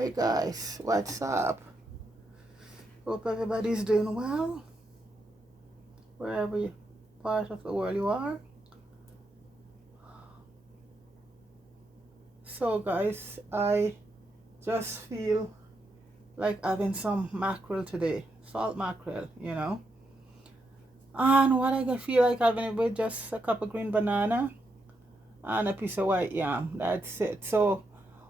Hey guys, what's up? Hope everybody's doing well, wherever part of the world you are. So guys, I just feel like having some mackerel today, salt mackerel, And what I feel like having it with just a cup of green banana and a piece of white yam. That's it. So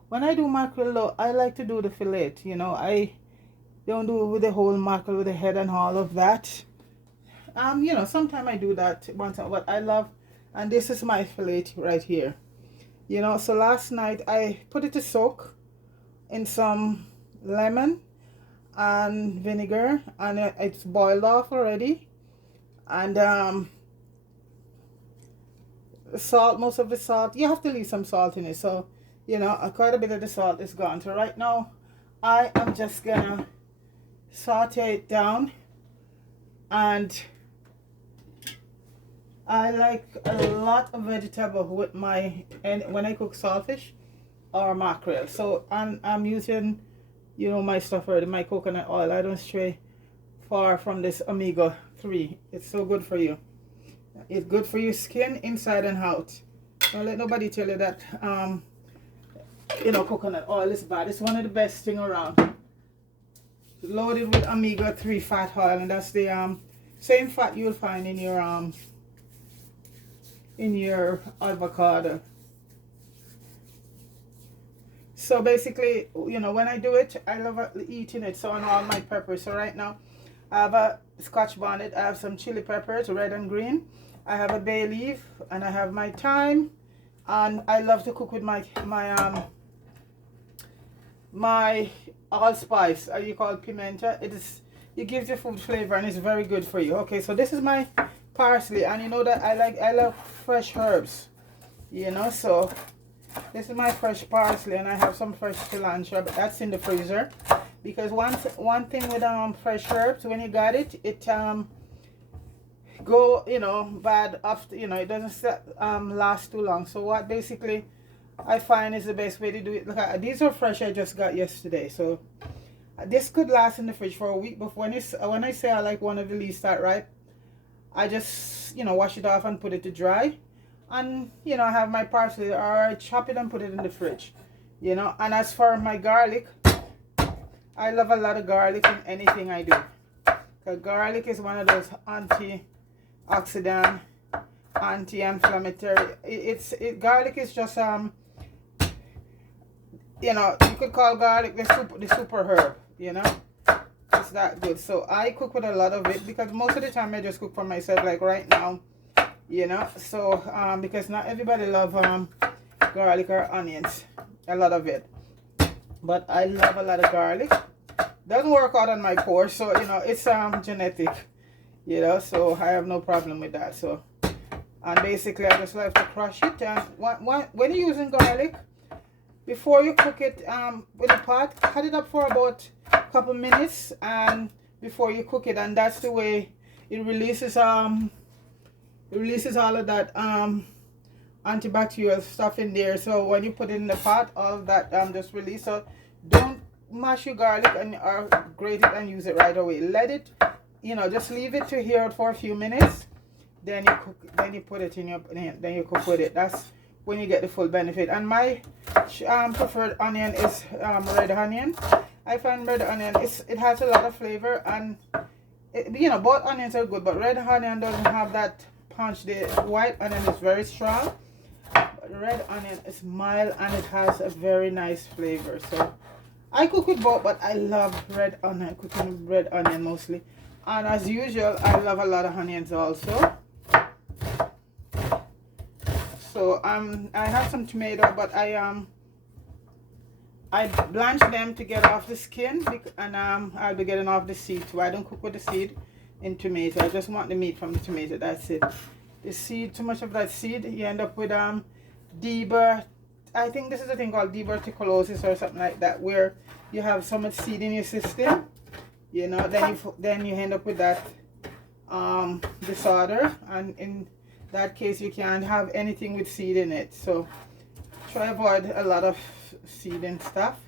when I do mackerel though, I like to do the fillet, I don't do it with the whole mackerel with the head and all of that. Sometimes I do that once, but I love, and this is my fillet right here. So last night I put it to soak in some lemon and vinegar, and it's boiled off already. And salt, most of the salt, you have to leave some salt in it. So, quite a bit of the salt is gone. So right now, I am just gonna saute it down, and I like a lot of vegetable with when I cook saltfish or mackerel. So I'm using, my stuff already, my coconut oil. I don't stray far from this omega-3. It's so good for you. It's good for your skin inside and out. Don't let nobody tell you that coconut oil is bad. It's one of the best thing around. Loaded with omega-3 fat oil, and that's the same fat you'll find in your avocado. So basically, when I do it, I love eating it. So on all my peppers. So right now, I have a Scotch bonnet. I have some chili peppers, red and green. I have a bay leaf, and I have my thyme. And I love to cook with my allspice, you call it pimenta. It gives you food flavor, and it's very good for you. Okay, so this is my parsley, and you know that I love fresh herbs, so this is my fresh parsley, and I have some fresh cilantro, but that's in the freezer, because one thing with fresh herbs, when you got it go bad after, it doesn't last too long. So what basically I find is the best way to do it. Look, these are fresh, I just got yesterday, so this could last in the fridge for a week. But when I say I like one of the leaves start ripe, I just wash it off and put it to dry, and I have my parsley, or I chop it and put it in the fridge, and as for my garlic, I love a lot of garlic in anything I do, because garlic is one of those antioxidant, anti-inflammatory. Garlic is just you could call garlic the super herb. It's that good. So I cook with a lot of it, because most of the time I just cook for myself, like right now, so because not everybody love garlic or onions, a lot of it, but I love a lot of garlic. Doesn't work out on my pores, so it's genetic, so I have no problem with that. So, and basically I just like to crush it. And when you're using garlic, before you cook it with a pot, cut it up for about a couple minutes, and before you cook it, and that's the way it releases all of that antibacterial stuff in there. So when you put it in the pot, all of that just release. So don't mash your garlic or grate it and use it right away. Let it, just leave it to hear it for a few minutes. Then you put it in then you cook with it. That's when you get the full benefit. And my preferred onion is red onion. I find red onion, it has a lot of flavor, and both onions are good, but red onion doesn't have that punch. The white onion is very strong, but red onion is mild, and it has a very nice flavor. So I cook with both, but I love red onion, cooking with red onion mostly. And as usual, I love a lot of onions also. So I have some tomato, but I blanch them to get off the skin, and I'll be getting off the seed too. I don't cook with the seed in tomato. I just want the meat from the tomato. That's it. The seed, too much of that seed, you end up with I think this is a thing called diverticulosis or something like that, where you have so much seed in your system, then you end up with that disorder, and in that case you can't have anything with seed in it. So try avoid a lot of seed and stuff.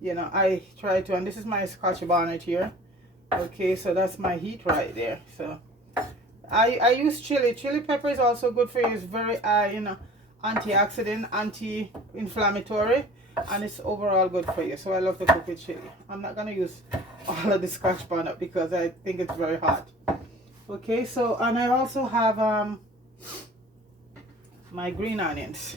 you know, I try to, and this is my Scotch bonnet here. Okay, so that's my heat right there. So I use chili. Chili pepper is also good for you. It's very you know, antioxidant, anti-inflammatory, and it's overall good for you. So I love to cook with chili. I'm not gonna use all of the Scotch bonnet because I think it's very hot. Okay, so, and I also have my green onions.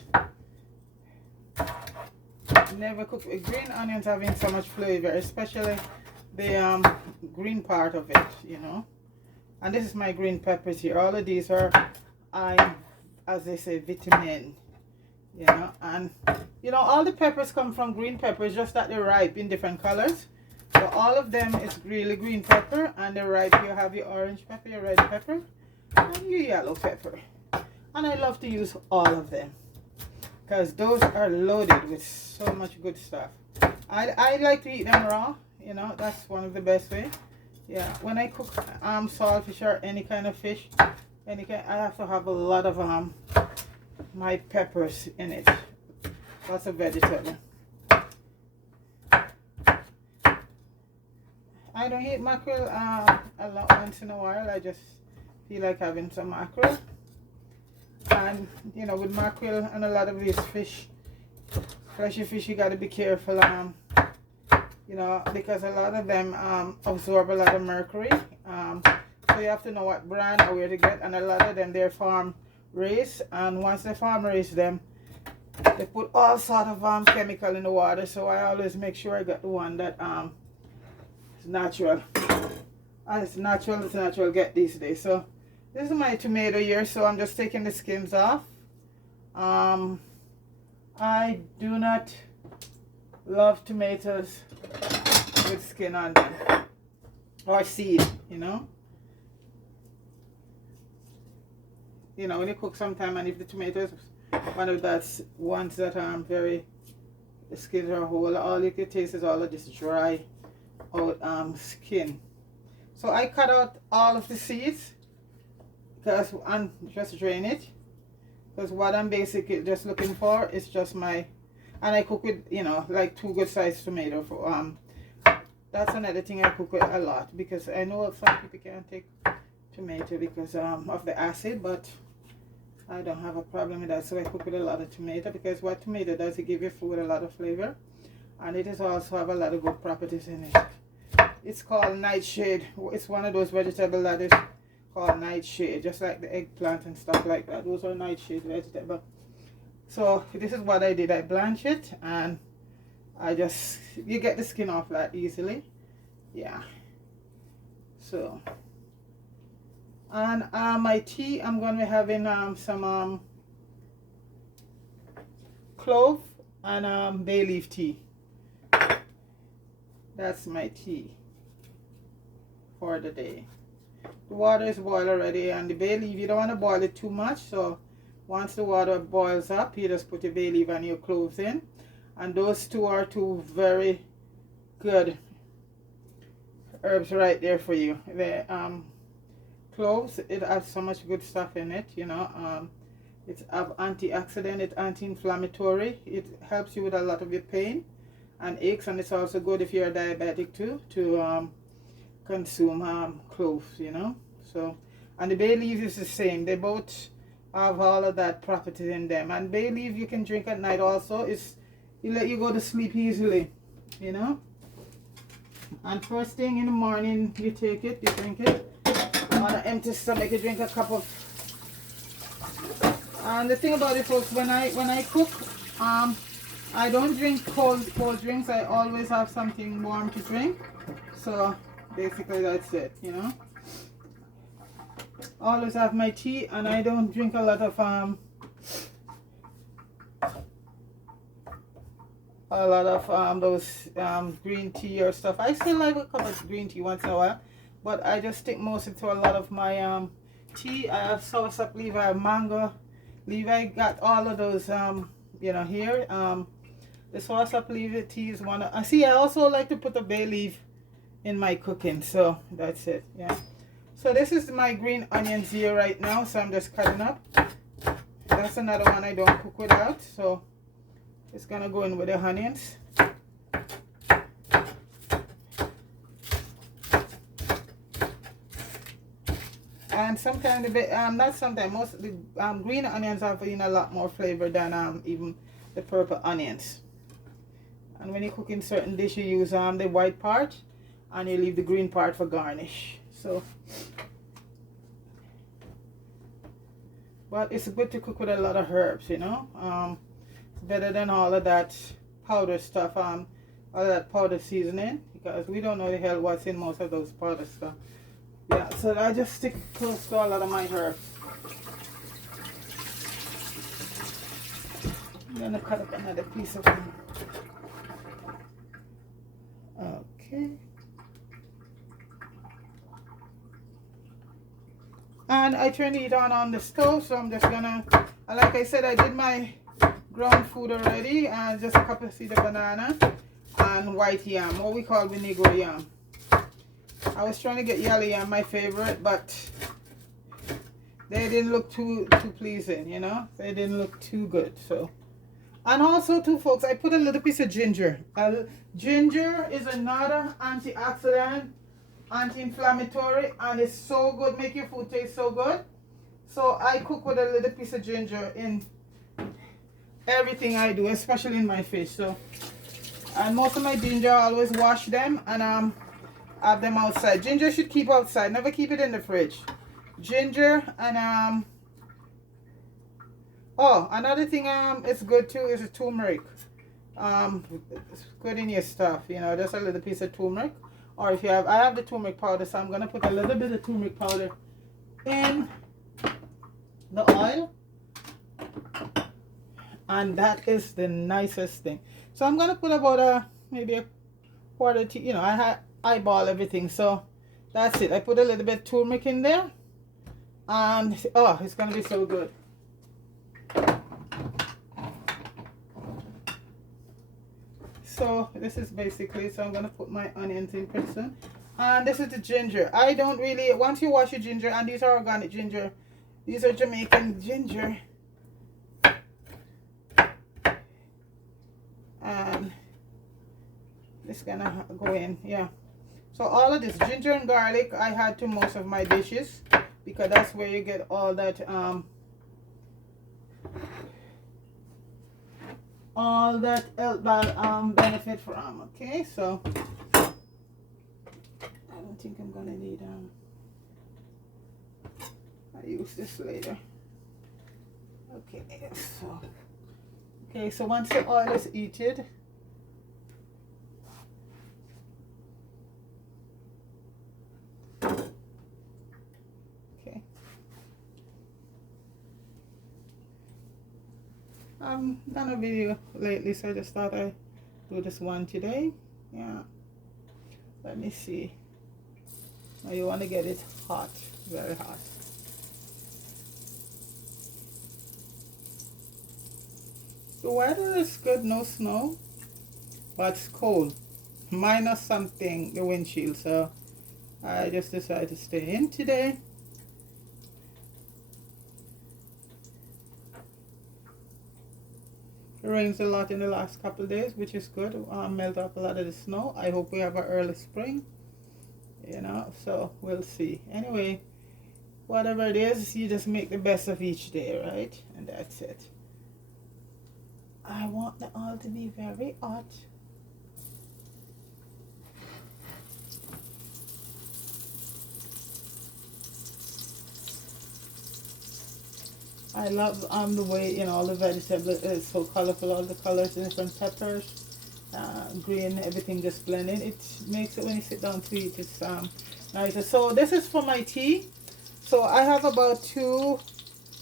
Never cook with green onions having so much flavor, especially the green part of it, you know. And this is my green peppers here. All of these are, as they say, vitamin, you know. And you know, all the peppers come from green peppers, just that they're ripe in different colors. So all of them is really green pepper, and they're ripe. You have your orange pepper, your red pepper, and your yellow pepper. And I love to use all of them because those are loaded with so much good stuff. I like to eat them raw, you know. That's one of the best ways. Yeah, when I cook saltfish or any kind of fish, I have to have a lot of my peppers in it. Lots of vegetable. I don't eat mackerel a lot once in a while. I just feel like having some mackerel. And you know, with mackerel and a lot of these fish, fleshy fish, you got to be careful, you know, because a lot of them absorb a lot of mercury. So you have to know what brand or where to get. And a lot of them, they're farm raised, and once they farm raise them, they put all sort of chemical in the water. So I always make sure I get the one that is natural. And it's natural get these days. So this is my tomato here, so I'm just taking the skins off. I do not love tomatoes with skin on them or seed, you know. You know, when you cook sometime, and if the tomatoes, one of those ones that are very, the skins are whole, all you can taste is all of this dry out skin. So I cut out all of the seeds because, and just drain it, because what I'm basically just looking for is just my, and I cook with, you know, like 2 good sized tomato for that's another thing I cook with a lot, because I know some people can't take tomato because of the acid, but I don't have a problem with that. So I cook with a lot of tomato, because what tomato does, it give your food a lot of flavor, and it is also have a lot of good properties in it. It's called nightshade. It's one of those vegetables that is called nightshade, just like the eggplant and stuff like that. Those are nightshade vegetable. So this is what I did. I blanch it, and I just, you get the skin off that easily. Yeah. So, and my tea, I'm going to be having some clove and bay leaf tea. That's my tea for the day. The water is boiled already, and the bay leaf, you don't want to boil it too much. So once the water boils up, you just put your bay leaf and your cloves in, and those two are 2 very good herbs right there for you. The cloves, it has so much good stuff in it, you know. It's antioxidant, it's anti-inflammatory, it helps you with a lot of your pain and aches, and it's also good if you're diabetic too, to consume cloves, you know. So, and the bay leaf is the same. They both have all of that properties in them. And bay leaf you can drink at night also. It let you go to sleep easily, you know. And first thing in the morning, you take it, you drink it. On an empty stomach, you drink a cup of. And the thing about it, folks, when I cook, I don't drink cold drinks. I always have something warm to drink. So basically that's it, you know. Always have my tea, and I don't drink a lot of those green tea or stuff. I still like a cup of green tea once in a while, but I just stick mostly to a lot of my tea. I have soursop leaf, I have mango leaf. I got all of those you know, here. The soursop leaf tea is one of, I also like to put a bay leaf in my cooking. So that's it. Yeah. So this is my green onions here right now, so I'm just cutting up. That's another one I don't cook without, so it's gonna go in with the onions. And sometimes not sometimes, most of the green onions have a lot more flavor than even the purple onions. And when you cook in certain dishes, you use the white part and you leave the green part for garnish. So, but it's good to cook with a lot of herbs, you know. It's better than all of that powder stuff, all of that powder seasoning, because we don't know the hell what's in most of those powder stuff. Yeah, so I just stick close to a lot of my herbs. I'm gonna cut up another piece of them. Okay. And I turned it on the stove, so I'm just gonna, like I said, I did my ground food already, and just a couple of seeds of banana and white yam, what we call the Negro yam. I was trying to get yellow yam, my favorite, but they didn't look too pleasing, you know. They didn't look too good. So, and also too, folks, I put a little piece of ginger. Ginger is another antioxidant, anti-inflammatory, and it's so good, make your food taste so good. So I cook with a little piece of ginger in everything I do, especially in my fish. So, and most of my ginger, I always wash them and have them outside. Ginger should keep outside, never keep it in the fridge. Ginger and oh, another thing it's good too is a turmeric. It's good in your stuff, you know, just a little piece of turmeric. Or if you have, I have the turmeric powder, so I'm gonna put a little bit of turmeric powder in the oil, and that is the nicest thing. So I'm gonna put about maybe a quarter tea, you know, I eyeball everything, so that's it. I put a little bit of turmeric in there, and oh, it's gonna be so good. So this is basically, so I'm gonna put my onions in pretty soon. And this is the ginger. I don't really, once you wash your ginger, and these are organic ginger, these are Jamaican ginger, and it's gonna go in, yeah. So all of this ginger and garlic I add to most of my dishes, because that's where you get all that benefit from. Okay, so I don't think I'm gonna need I use this later. Okay, so once the oil is heated, done a video lately, so I just thought I'd do this one today. Yeah, let me see. Now you want to get it hot, very hot. The weather is good, no snow, but it's cold, minus something, the windshield, so I just decided to stay in today. It rains a lot in the last couple of days, which is good. Melt up a lot of the snow. I hope we have an early spring, you know, so we'll see. Anyway, whatever it is, you just make the best of each day, right? And that's it. I want the oil to be very hot. I love the way, you know, all the vegetables is so colorful, all the colors, different peppers, green, everything just blended. It makes it, when you sit down to eat, it's nicer. So this is for my tea. So I have about 2,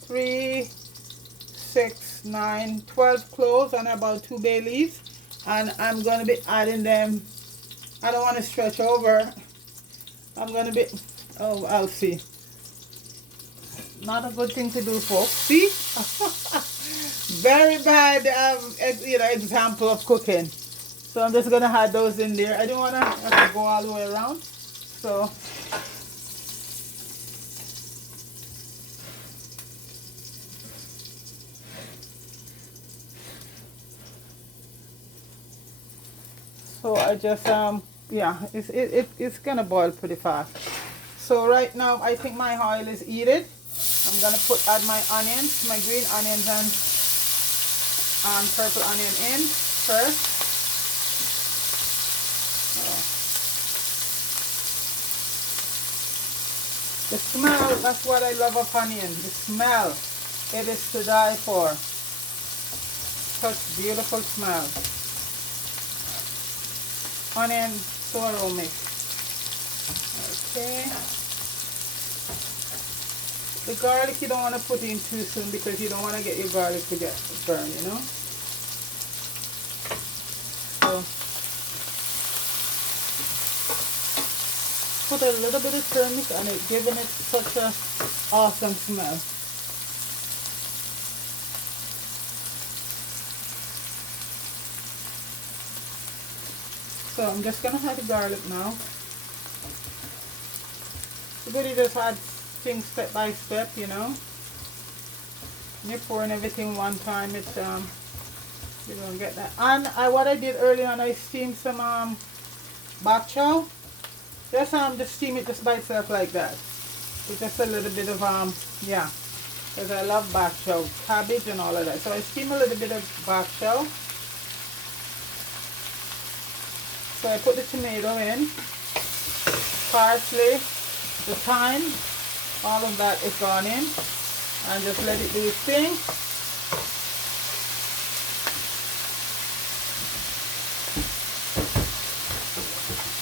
3, 6, 9, 12 cloves and about 2 bay leaves, and I'm going to be adding them. I don't want to stretch over. I'm going to be, oh, I'll see. Not a good thing to do, folks. See? Very bad you know, example of cooking. So I'm just going to add those in there. I don't want to have to go all the way around. So I just yeah, it's gonna boil pretty fast. So right now I think my oil is heated. I'm gonna add my onions, my green onions and purple onion in first. The smell, that's what I love of onion. The smell, it is to die for. Such beautiful smell. Onion sorrel mix. Okay. The garlic you don't want to put in too soon because you don't want to get your garlic to get burned, you know. So put a little bit of turmeric and it's giving it such a awesome smell. So I'm just gonna add the garlic now. It's good you just add things step by step, you know. When you're pouring everything one time, it's you don't get that. And what I did earlier on, I steamed some bok chow. Just steam it just by itself like that. With just a little bit of yeah, because I love bok chow, cabbage and all of that. So I steam a little bit of bok chow. So I put the tomato in, parsley, the thyme, all of that is gone in, and just let it do its thing.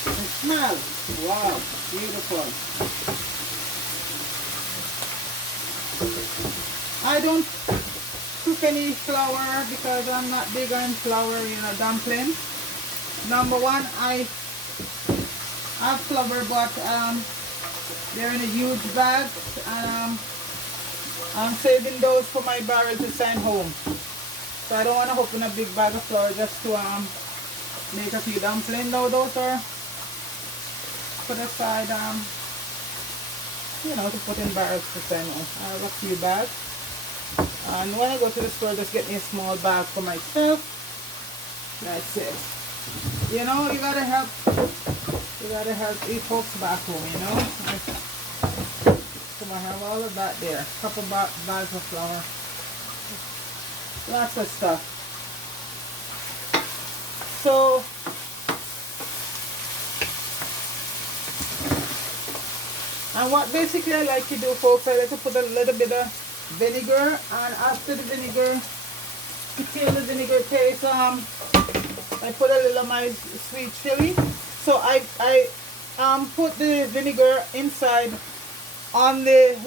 It smells, wow, beautiful. I don't cook any flour because I'm not big on flour, you know, dumpling. Number one, I have flour, but they're in a huge bag. I'm saving those for my barrel to send home. So I don't want to open a big bag of flour just to make a few dumplings. Though those are put aside, you know, to put in barrels to send home. I have a few bags. And when I go to the store, just get me a small bag for myself. That's it. You know, you gotta help your folks back home, you know. So I have all of that there. Couple bags of flour. Lots of stuff. So and what basically I like to do, folks, I like to put a little bit of vinegar, and after the vinegar, to kill the vinegar taste, I put a little of my sweet chili. So I put the vinegar inside on the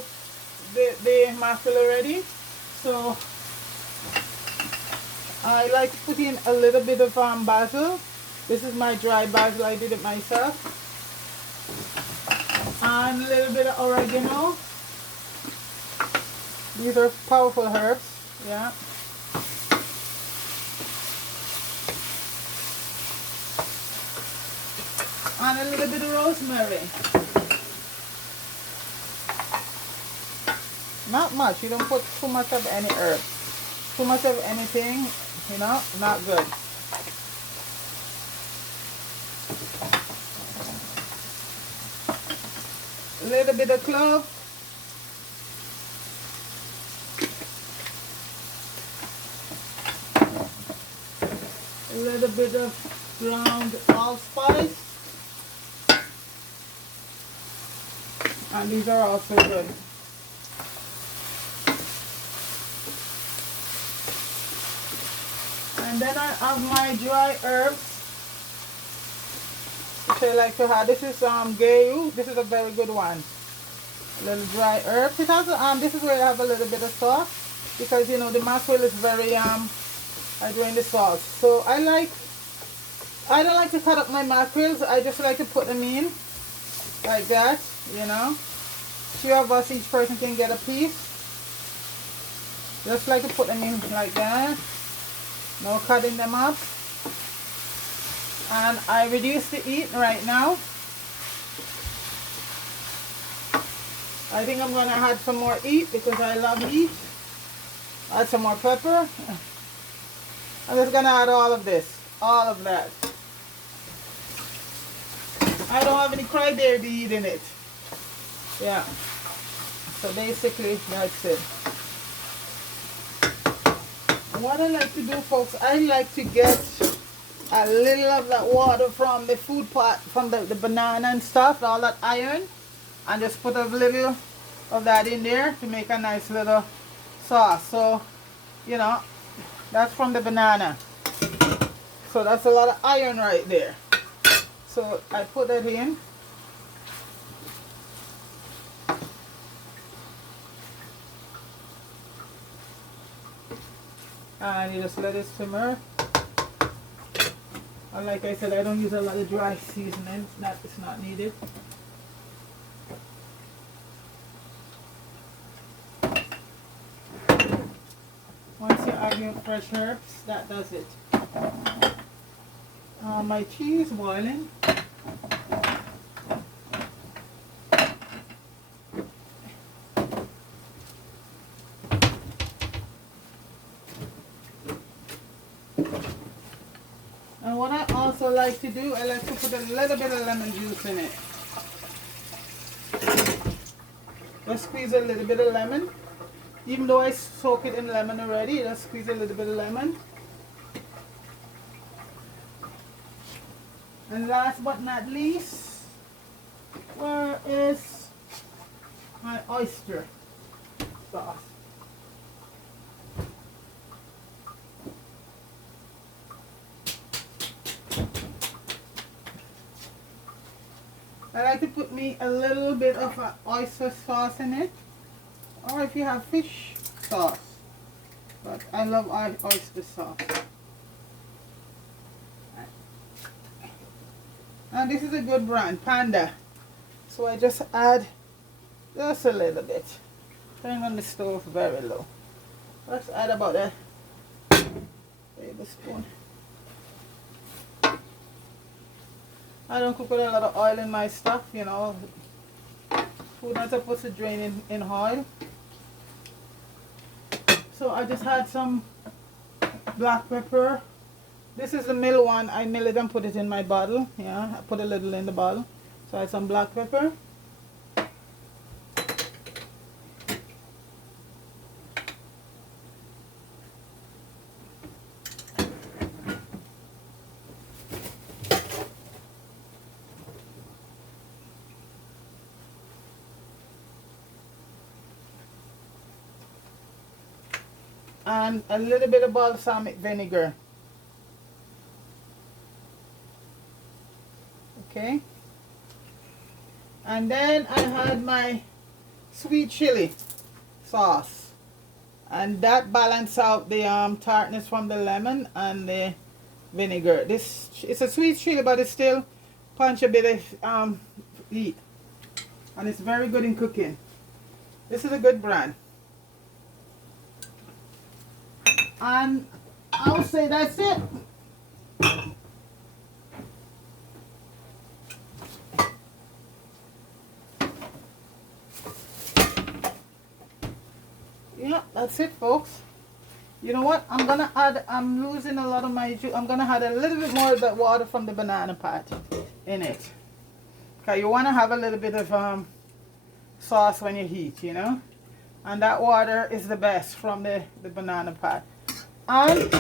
mackerel already. So I like to put in a little bit of basil. This is my dry basil, I did it myself. And a little bit of oregano. These are powerful herbs, yeah. And a little bit of rosemary. Not much. You don't put too much of any herb. Too much of anything, you know, not good. A little bit of clove. A little bit of ground allspice. And these are also good. And then I have my dry herbs, which I like to have. This is gayu. This is a very good one. A little dry herbs. It has this is where I have a little bit of salt, because you know the mackerel is very I drain the salt. So I don't like to cut up my mackerels. I just like to put them in like that, you know. Few of us, each person can get a piece. Just like to put them in like that. No cutting them up. And I reduce the heat right now. I think I'm gonna add some more heat because I love heat. Add some more pepper. I'm just gonna add all of this, all of that. I don't have any crybaby heat in it. Yeah. So basically, that's it. What I like to do, folks, I like to get a little of that water from the food pot, from the banana and stuff, all that iron, and just put a little of that in there to make a nice little sauce. So, you know, that's from the banana. So that's a lot of iron right there. So I put that in. And you just let it simmer. And like I said, I don't use a lot of dry seasoning. It's not needed. Once you add your fresh herbs, that does it. My tea is boiling. And what I also like to do, I like to put a little bit of lemon juice in it. Just squeeze a little bit of lemon. Even though I soak it in lemon already, just squeeze a little bit of lemon. And last but not least, where is my oyster sauce? I like to put me a little bit of oyster sauce in it, or if you have fish sauce, but I love oyster sauce. And this is a good brand, Panda. So I just add just a little bit. Turn on the stove very low. Let's add about a tablespoon. I don't cook with a lot of oil in my stuff, you know. Food not supposed to drain in oil. So I just had some black pepper. This is the mill one. I mill it and put it in my bottle. Yeah, I put a little in the bottle. So I had some black pepper. And a little bit of balsamic vinegar. Okay. And then I had my sweet chili sauce. And that balanced out the tartness from the lemon and the vinegar. This it's a sweet chili, but it's still punch a bit of heat. And it's very good in cooking. This is a good brand. And I'll say that's it. Yeah, that's it, folks. You know what? I'm losing a lot of my juice. I'm gonna add a little bit more of that water from the banana pot in it. Okay, you wanna have a little bit of sauce when you heat, you know? And that water is the best from the banana pot. And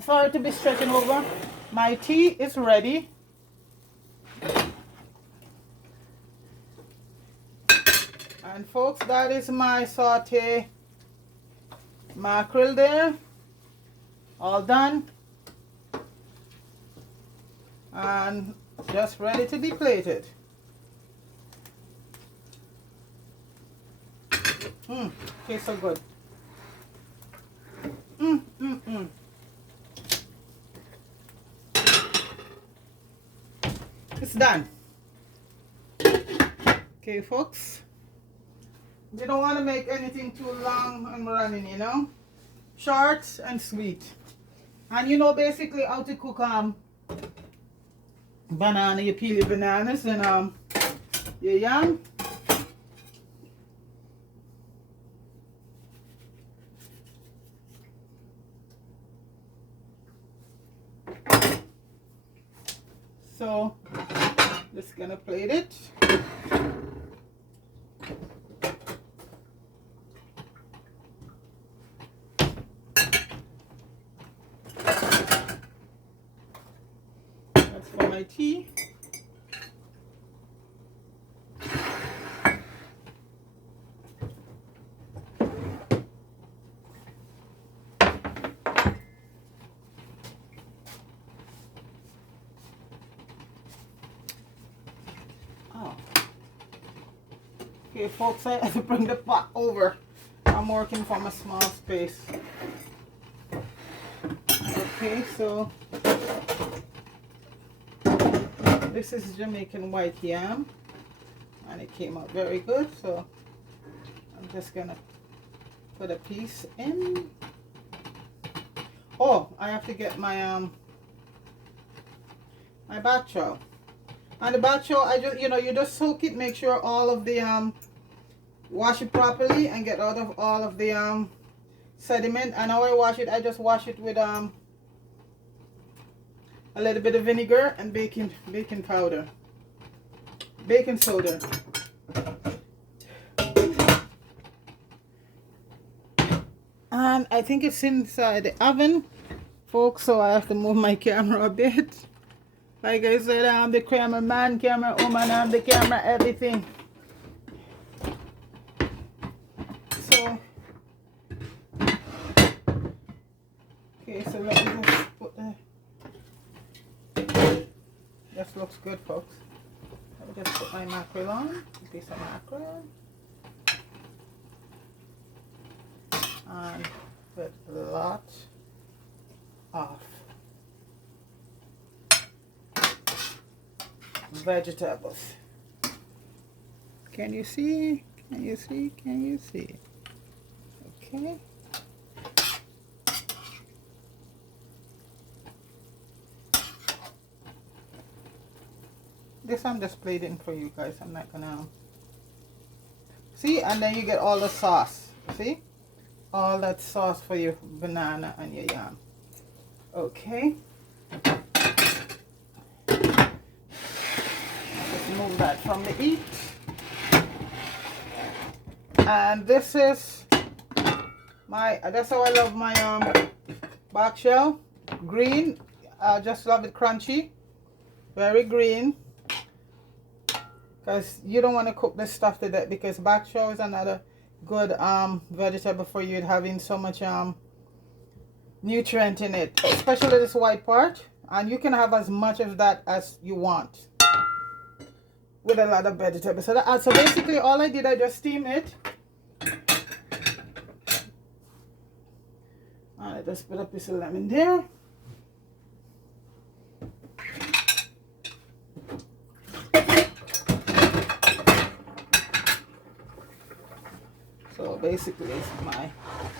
sorry to be stretching over. My tea is ready. And folks, that is my saute mackerel there. All done. And just ready to be plated. Tastes so good. It's done. Okay, folks. You don't want to make anything too long and running, you know. Short and sweet. And you know basically how to cook banana. You peel your bananas and your yam. So just gonna plate it. That's for my tea. Okay, folks, I have to bring the pot over. I'm working from a small space. Okay, so this is Jamaican white yam, and it came out very good. So I'm just gonna put a piece in. Oh, I have to get my my bak chow. And the bak chow, I just, you just soak it, make sure all of the wash it properly and get out of all of the sediment. And how I wash it, I just wash it with a little bit of vinegar and baking powder, baking soda. And I think it's inside the oven, folks, so I have to move my camera a bit. Like I said, I'm the cameraman, camera woman, I'm the camera everything. So, okay, so let me just put this looks good, folks. Let me just put my mackerel on, a piece of mackerel. And put a lot of vegetables. Can you see? Can you see? Can you see? Okay. This I'm just plating for you guys. I'm not gonna see, and then you get all the sauce. See? All that sauce for your banana and your yam. Okay. Remove that from the heat. And this is my, that's how I love my bak chow. Green. I just love it crunchy. Very green. Because you don't want to cook this stuff to that, because bak chow is another good vegetable for you, having so much nutrient in it, especially this white part. And you can have as much of that as you want with a lot of vegetables. So, so basically all I did, I just steamed it. I just put a piece of lemon there. So basically it's my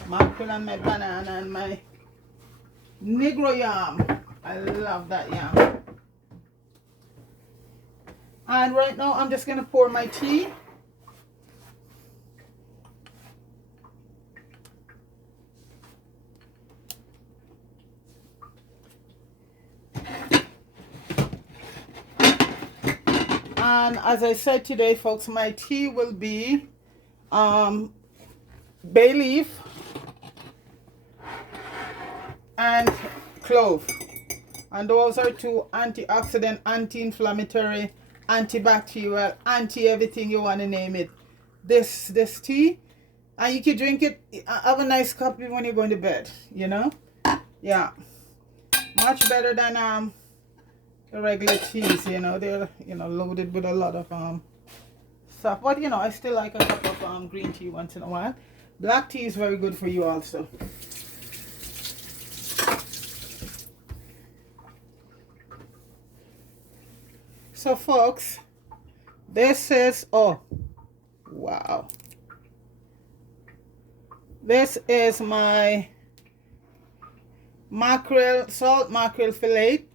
mackerel and my banana and my negro yam. I love that yam. And right now I'm just going to pour my tea. And as I said today, folks, my tea will be bay leaf and clove. And those are two antioxidant, anti-inflammatory, antibacterial, anti-everything you want to name it. This tea, and you can drink it, have a nice cup when you're going to bed, you know? Yeah. Much better than the regular teas, you know. They're, loaded with a lot of stuff. But, I still like a cup of green tea once in a while. Black tea is very good for you also. So folks, this is, oh wow, this is my mackerel, salt mackerel fillet.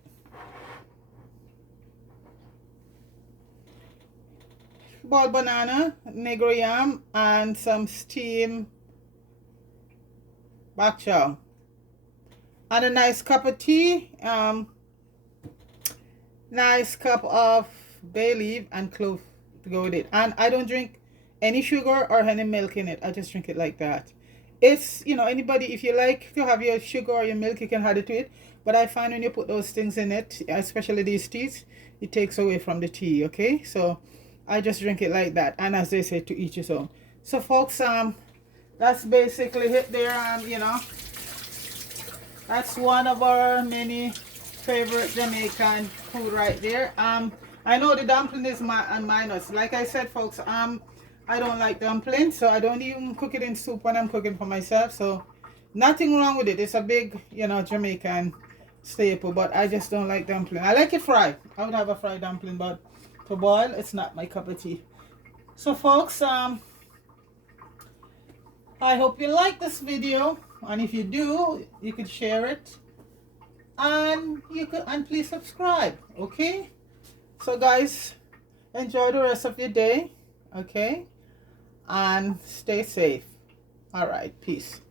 Boiled banana, negro yam, and some steamed bak chow. And a nice cup of tea, nice cup of bay leaf and clove to go with it. And I don't drink any sugar or any milk in it. I just drink it like that. It's, you know, anybody, if you like to have your sugar or your milk, you can add it to it. But I find when you put those things in it, especially these teas, it takes away from the tea, okay? So I just drink it like that. And as they say, to each his own. So folks, that's basically it there. You know, that's one of our many favorite Jamaican food right there. I know the dumpling is minus. Like I said, folks, I don't like dumplings, so I don't even cook it in soup when I'm cooking for myself. So nothing wrong with it. It's a big, you know, Jamaican staple, but I just don't like dumpling. I like it fried. I would have a fried dumpling, but to boil, it's not my cup of tea. So folks, I hope you like this video, and if you do, you could share it, and please subscribe. Okay, so guys, enjoy the rest of your day, okay, and stay safe. All right, peace.